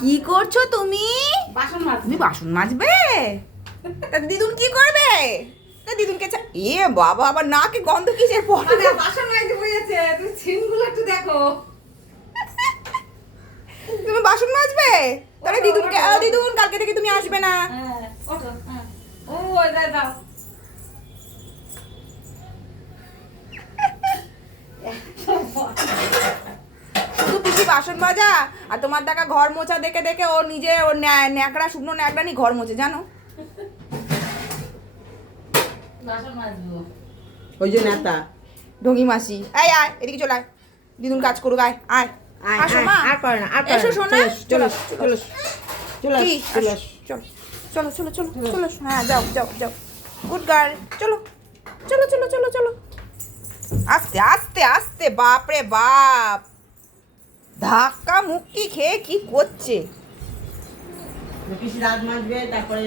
কি করছো তুমি? বাসন মাজবো। তুমি বাসন মাজবে? তা দিদুন কি করবে? তা দিদুনকে এ বাবা, আবার নাকে গন্ধ কিসের পড়ে? আরে বাসন মাজতে বলেছে, তুমি সিনগুলো একটু দেখো। তুমি বাসন মাজবে? তাহলে ওঠো, দিদুনকে ওঠো। দিদুন কালকে থেকে তুমি আসবে না। হ্যাঁ, ওঠো, হ্যাঁ। ও, যাও, যাও। শুধু পিসি বাসন মাজা আর তোমার দেখা ঘর মোছা দেখে দেখে ও নিজে ওর ন্যাকড়া শুকনো ন্যাকড়া নিয়ে ঘর মোছে, জানো? বাসন মাজবো। ওই যে নেতা ঢঙ্গি মাসি, এই আয় এদিকে চলে আয়, দিদুন কাজ করুক, আয় আয় আসো মা। আর পারে না, আর পারে এসো না। সোনা, চলো চলো চলো কি চলো চলো চলো চলো চলো চলো, হ্যাঁ যাও যাও যাও, গুড গার্ল, চলো চলো চলো চলো চলো, আস্তে আস্তে আস্তে, বাপ রে বাপ, ধাক্কা মুক্কি খেয়ে কি করছে। পিসি দাঁত মাজবে তারপরে